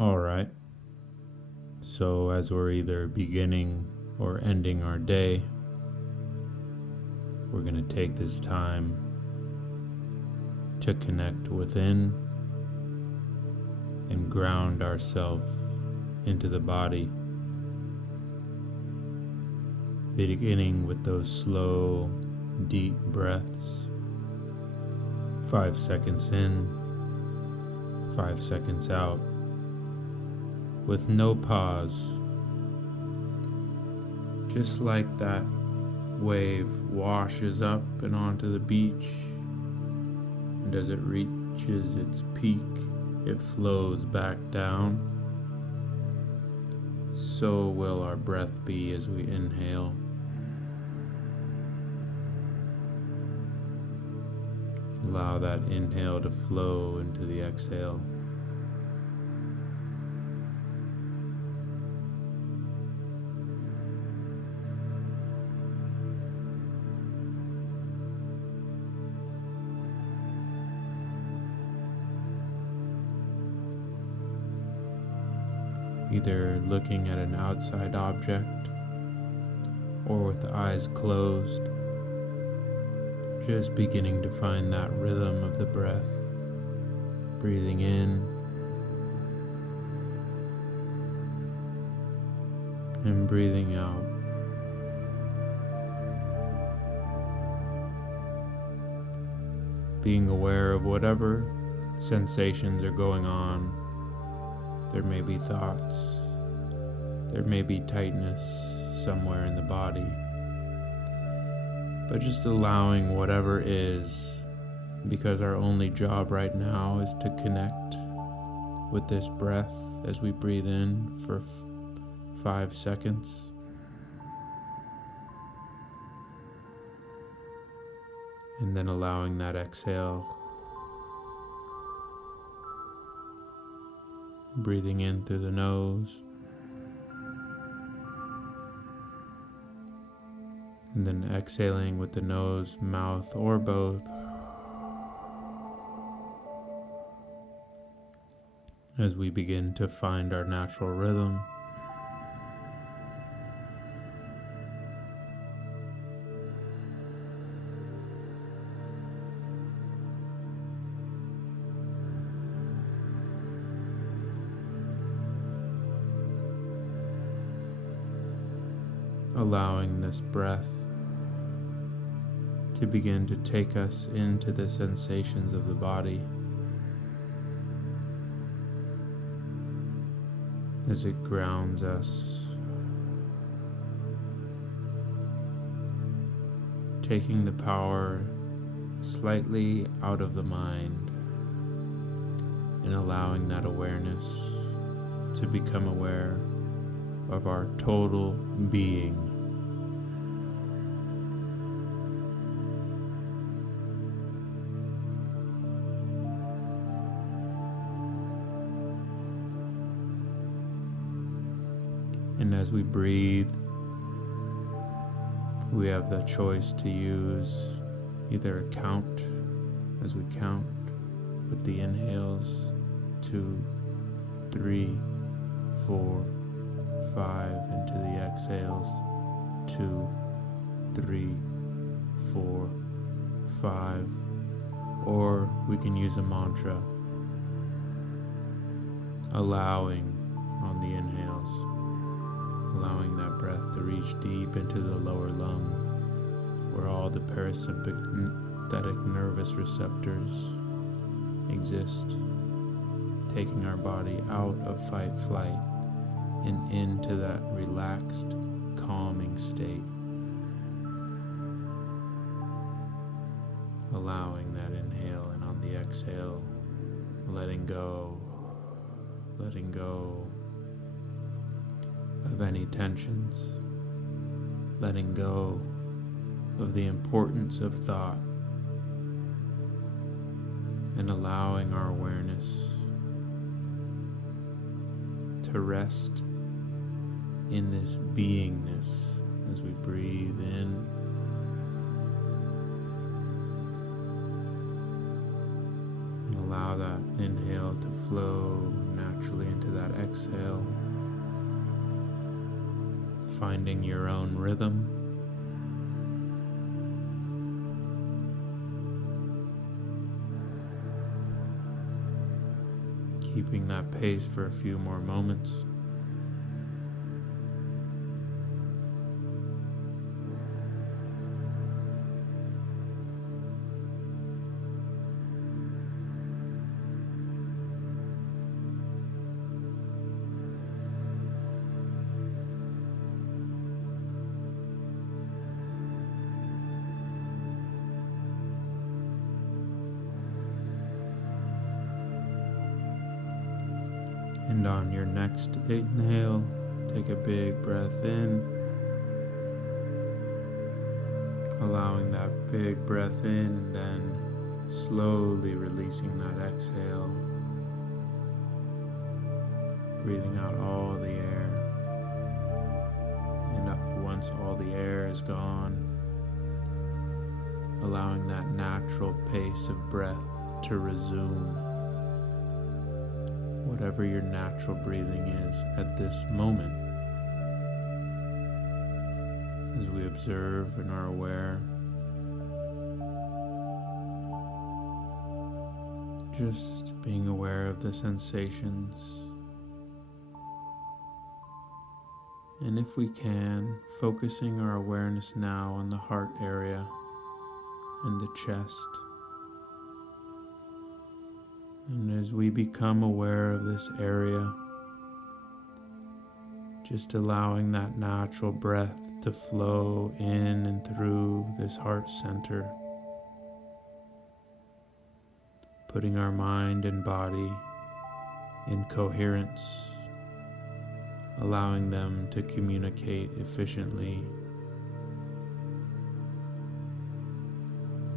All right. So, as we're either beginning or ending our day, we're going to take this time to connect within and ground ourselves into the body, beginning with those slow, deep breaths. 5 seconds in, 5 seconds out, with no pause. Just like that wave washes up and onto the beach, and as it reaches its peak, it flows back down. So will our breath be as we inhale. Allow that inhale to flow into the exhale. Either looking at an outside object or with the eyes closed, just beginning to find that rhythm of the breath, breathing in and breathing out. Being aware of whatever sensations are going on. There may be thoughts, there may be tightness somewhere in the body, but just allowing whatever is, because our only job right now is to connect with this breath as we breathe in for 5 seconds. And then allowing that exhale, breathing in through the nose, and then exhaling with the nose, mouth, or both, as we begin to find our natural rhythm. Allowing this breath to begin to take us into the sensations of the body as it grounds us, taking the power slightly out of the mind and allowing that awareness to become aware of our total being. And as we breathe, we have the choice to use either a count as we count with the inhales, 2, 3, 4, 5 into the exhales, 2, 3, 4, 5, or we can use a mantra, allowing on the inhales, allowing that breath to reach deep into the lower lung, where all the parasympathetic nervous receptors exist, taking our body out of fight-flight and into that relaxed, calming state. Allowing that inhale, and on the exhale, letting go of any tensions, letting go of the importance of thought, and allowing our awareness to rest in this beingness as we breathe in and allow that inhale to flow naturally into that exhale, finding your own rhythm. Keeping that pace for a few more moments. And on your next inhale, take a big breath in, allowing that big breath in and then slowly releasing that exhale, breathing out all the air. And once all the air is gone, allowing that natural pace of breath to resume. Whatever your natural breathing is at this moment, as we observe and are aware, just being aware of the sensations, and if we can, focusing our awareness now on the heart area and the chest. And as we become aware of this area, just allowing that natural breath to flow in and through this heart center, putting our mind and body in coherence, allowing them to communicate efficiently,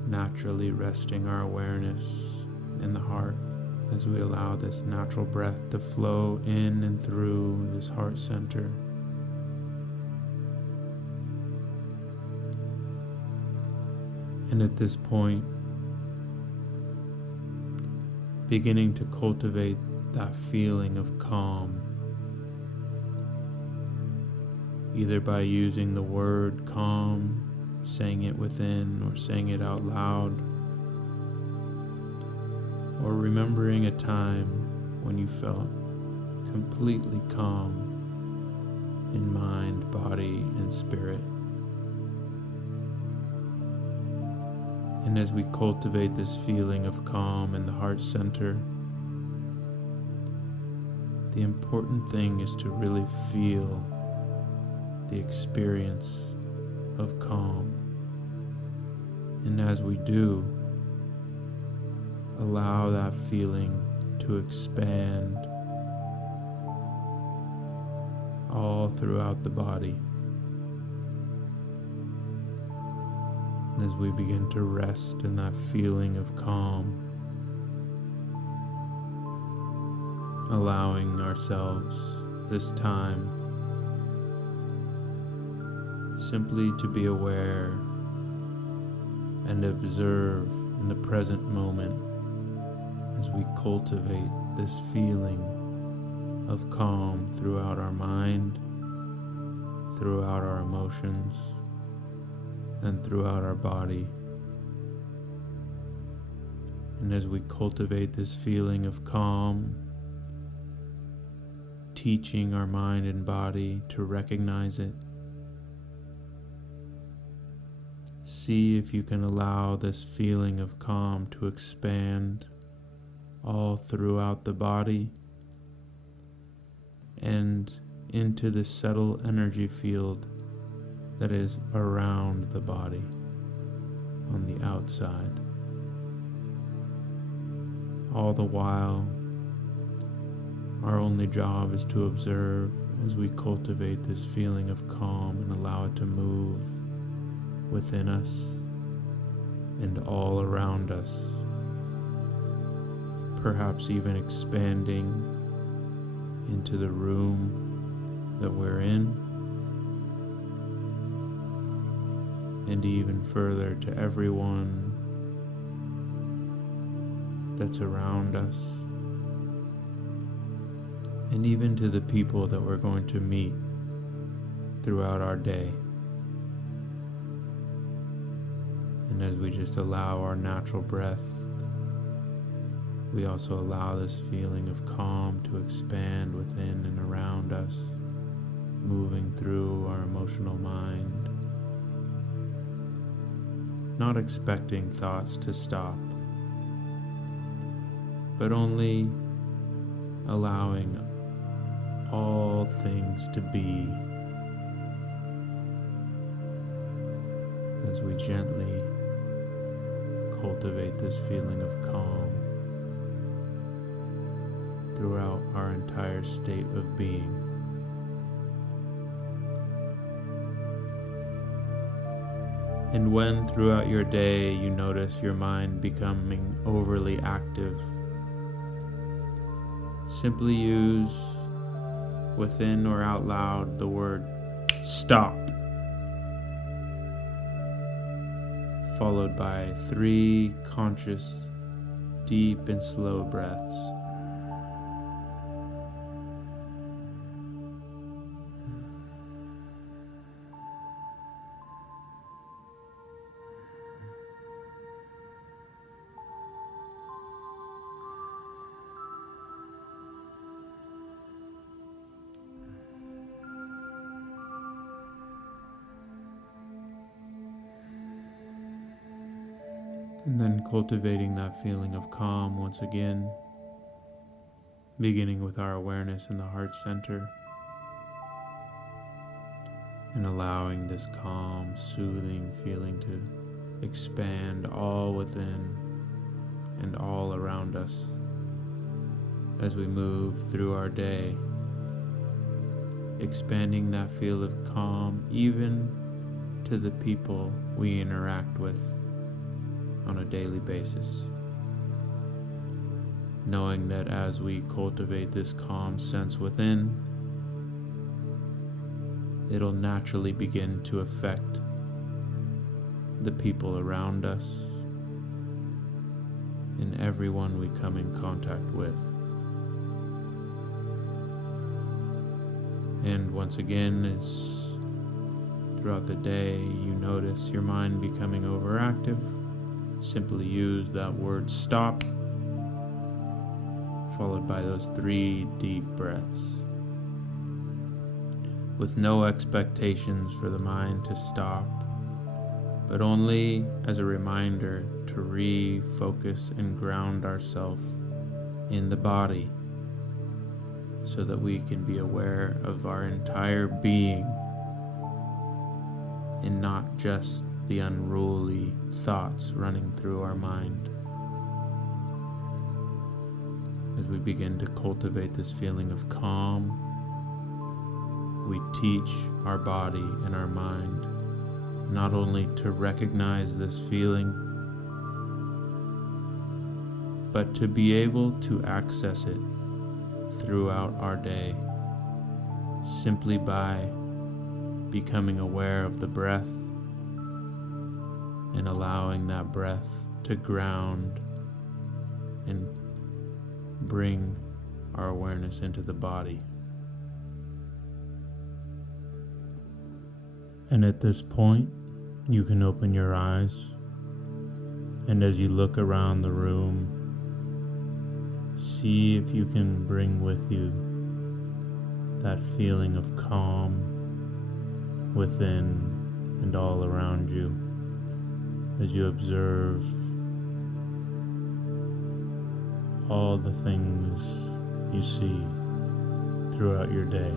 naturally resting our awareness in the heart as we allow this natural breath to flow in and through this heart center. And at this point, beginning to cultivate that feeling of calm, either by using the word calm, saying it within or saying it out loud, or remembering a time when you felt completely calm in mind, body, and spirit. And as we cultivate this feeling of calm in the heart center, the important thing is to really feel the experience of calm. And as we do, allow that feeling to expand all throughout the body. And as we begin to rest in that feeling of calm, allowing ourselves this time simply to be aware and observe in the present moment as we cultivate this feeling of calm throughout our mind, throughout our emotions, and throughout our body. And as we cultivate this feeling of calm, teaching our mind and body to recognize it, see if you can allow this feeling of calm to expand all throughout the body and into the subtle energy field that is around the body on the outside. All the while, our only job is to observe as we cultivate this feeling of calm and allow it to move within us and all around us, perhaps even expanding into the room that we're in, and even further to everyone that's around us, and even to the people that we're going to meet throughout our day. And as we just allow our natural breath, we also allow this feeling of calm to expand within and around us, moving through our emotional mind, not expecting thoughts to stop, but only allowing all things to be as we gently cultivate this feeling of calm throughout our entire state of being. And when throughout your day you notice your mind becoming overly active, simply use within or out loud the word stop, followed by 3 conscious, deep and slow breaths. And then cultivating that feeling of calm once again, beginning with our awareness in the heart center, and allowing this calm, soothing feeling to expand all within and all around us as we move through our day, expanding that feel of calm even to the people we interact with on a daily basis, knowing that as we cultivate this calm sense within, it'll naturally begin to affect the people around us and everyone we come in contact with. And once again, as throughout the day you notice your mind becoming overactive, simply use that word stop, followed by those 3 deep breaths, with no expectations for the mind to stop, but only as a reminder to refocus and ground ourselves in the body so that we can be aware of our entire being and not just the unruly thoughts running through our mind. As we begin to cultivate this feeling of calm, we teach our body and our mind not only to recognize this feeling, but to be able to access it throughout our day, simply by becoming aware of the breath and allowing that breath to ground and bring our awareness into the body. And at this point, you can open your eyes, and as you look around the room, see if you can bring with you that feeling of calm within and all around you as you observe all the things you see throughout your day.